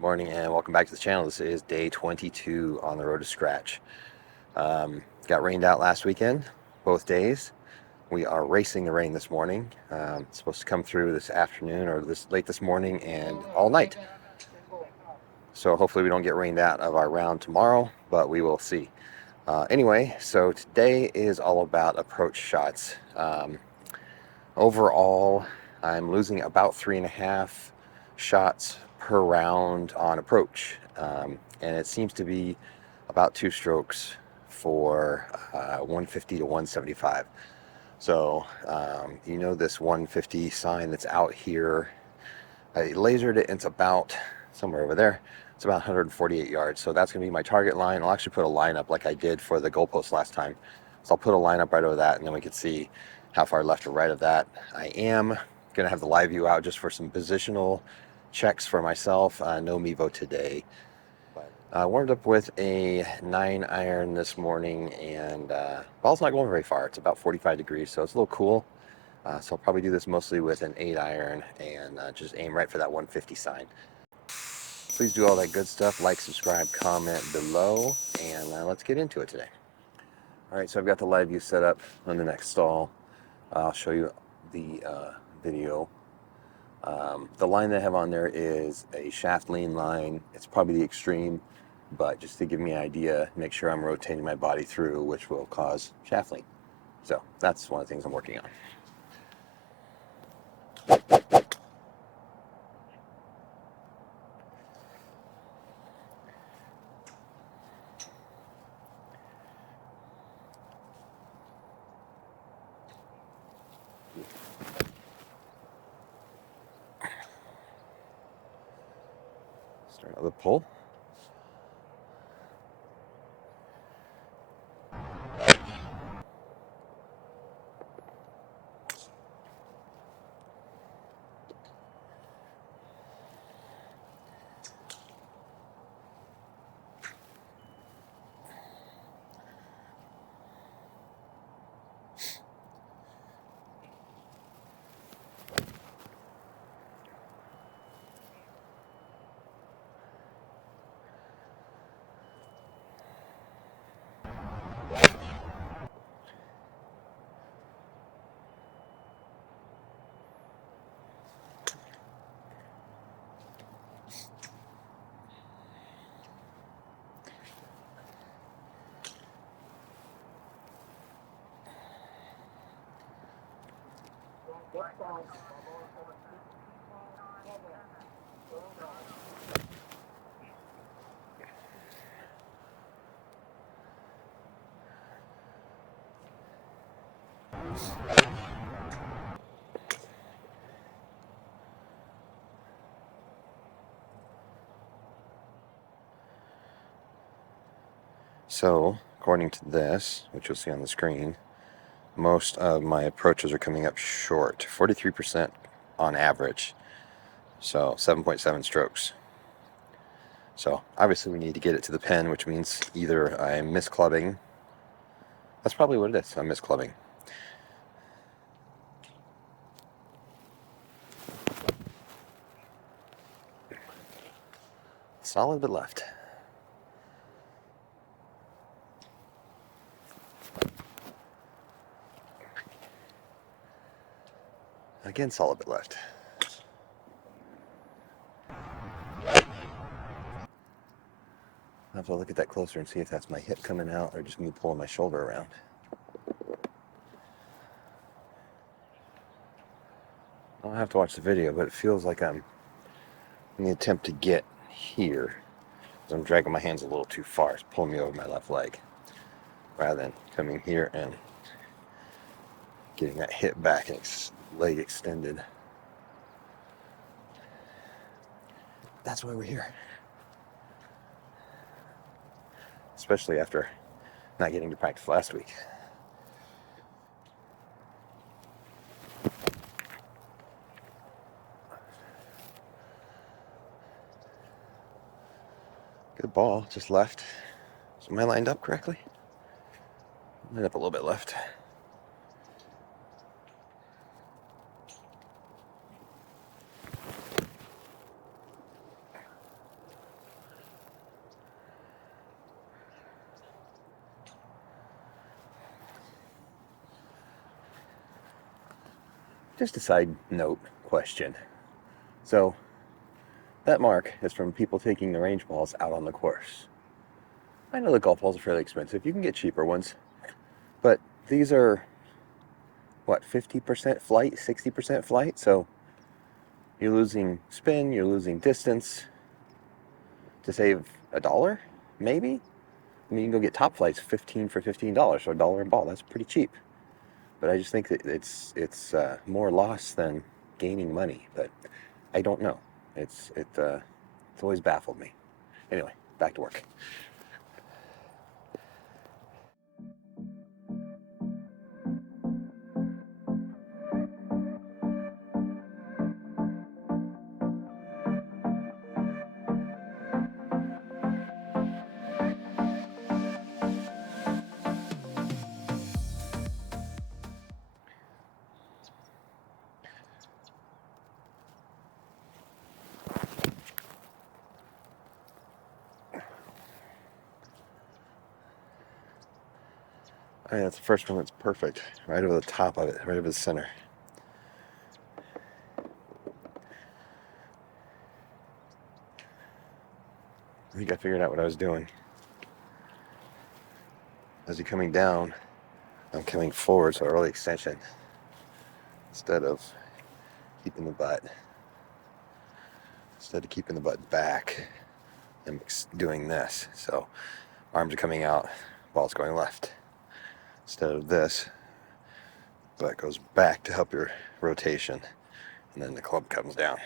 Good morning and welcome back to the channel. This is day 22 on the road to scratch. Got rained out last weekend, both days. We are racing the rain this morning. It's supposed to come through this afternoon or late this morning and all night. So hopefully we don't get rained out of our round tomorrow, but we will see. Anyway, so today is all about approach shots. Overall, I'm losing about 3.5 shots per round on approach, and it seems to be about 2 strokes for 150 to 175. So you know this 150 sign that's out here, I lasered it, and it's about somewhere over there. It's about 148 yards, so that's going to be my target line. I'll actually put a line up like I did for the goalpost last time. So I'll put a line up right over that, and then we can see how far left or right of that I am. Going to have the live view out just for some positional checks for myself. No Mevo today. I warmed up with a 9-iron this morning, and ball's not going very far. It's about 45 degrees, so it's a little cool. So I'll probably do this mostly with an 8-iron and just aim right for that 150 sign. Please do all that good stuff. Like, subscribe, comment below, and let's get into it today. All right, so I've got the live view set up on the next stall. I'll show you the video. The line that I have on there is a shaft lean line. It's probably the extreme, but just to give me an idea, make sure I'm rotating my body through, which will cause shaft lean. So that's one of the things I'm working on. Start out the pull. So, according to this, which you'll see on the screen, most of my approaches are coming up short, 43% on average. So 7.7 strokes. So obviously we need to get it to the pin, which means either I'm misclubbing. That's probably what it is. I'm misclubbing. Solid but left. Again, solid but left. I'll have to look at that closer and see if that's my hip coming out or just me pulling my shoulder around. I'll have to watch the video, but it feels like I'm in the attempt to get here. I'm dragging my hands a little too far. It's pulling me over my left leg rather than coming here and getting that hip back and leg extended. That's why we're here. Especially after not getting to practice last week. Good ball, just left. So am I lined up correctly? Lined up a little bit left. just a side note question. So that mark is from people taking the range balls out on the course. I know the golf balls are fairly expensive. You can get cheaper ones. But these are, what, 50% flight, 60% flight? So you're losing spin, you're losing distance to save $1, maybe? I mean, you can go get top flights 15 for $15, so $1 a ball. That's pretty cheap. But I just think that it's more loss than gaining money. But I don't know. It's always baffled me. Anyway, back to work. All right, that's the first one that's perfect. Right over the top of it, right over the center. I think I figured out what I was doing. As you're coming down, I'm coming forward, so early extension. Instead of keeping the butt. Instead of keeping the butt back, I'm doing this. So arms are coming out, ball's going left. Instead of this, butt goes back to help your rotation. And then the club comes down.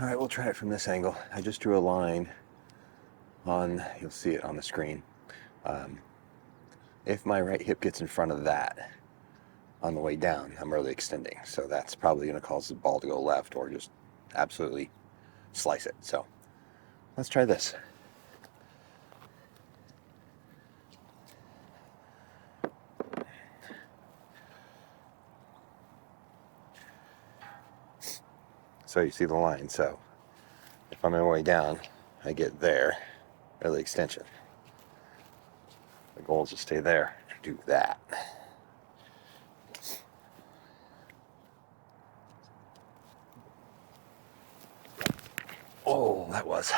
All right, we'll try it from this angle. I just drew a line on, you'll see it on the screen. If my right hip gets in front of that on the way down, I'm early extending. So that's probably going to cause the ball to go left or just absolutely slice it. So let's try this. So you see the line. So if I'm on my way down, I get there, early extension. The goal is to stay there and do that. Oh, that was.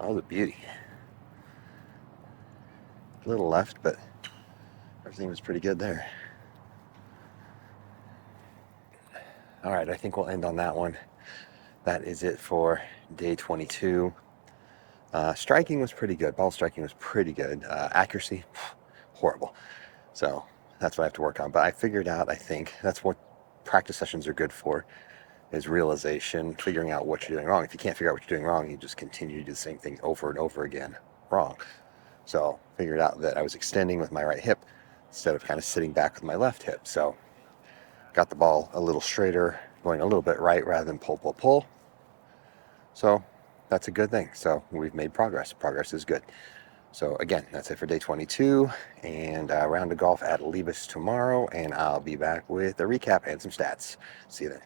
Oh, the beauty. A little left, but everything was pretty good there. All right, I think we'll end on that one. That is it for day 22. Striking was pretty good. Ball striking was pretty good. Accuracy, horrible. So that's what I have to work on. But I figured out, I think, that's what practice sessions are good for, is realization, figuring out what you're doing wrong. If you can't figure out what you're doing wrong, you just continue to do the same thing over and over again wrong. So figured out that I was extending with my right hip instead of kind of sitting back with my left hip. So got the ball a little straighter, going a little bit right rather than pull, pull, pull. So that's a good thing. So we've made progress. Progress is good. So again, that's it for day 22, and round of golf at Levis tomorrow, and I'll be back with a recap and some stats. See you then.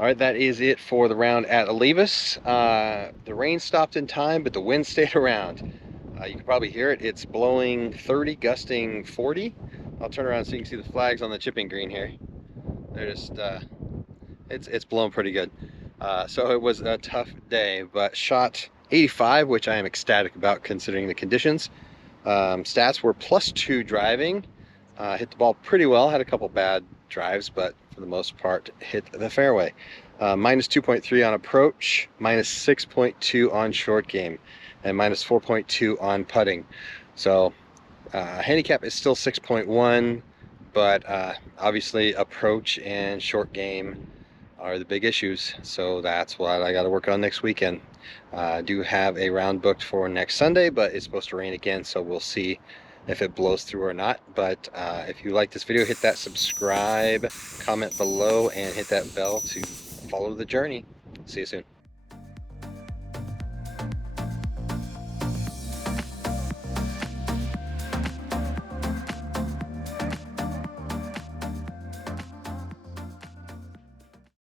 All right, that is it for the round at Levis. The rain stopped in time, but the wind stayed around. You can probably hear it. It's blowing 30, gusting 40. I'll turn around so you can see the flags on the chipping green here. They're just, it's blowing pretty good. So it was a tough day, but shot 85, which I am ecstatic about considering the conditions. Stats were +2 driving. Hit the ball pretty well, had a couple bad drives, but for the most part hit the fairway. -2.3 on approach, -6.2 on short game, and -4.2 on putting. So handicap is still 6.1, but obviously approach and short game are the big issues, so that's what I got to work on next weekend. I do have a round booked for next Sunday, but it's supposed to rain again, so we'll see if it blows through or not. But if you like this video, hit that subscribe, comment below, and hit that bell to follow the journey. See you soon.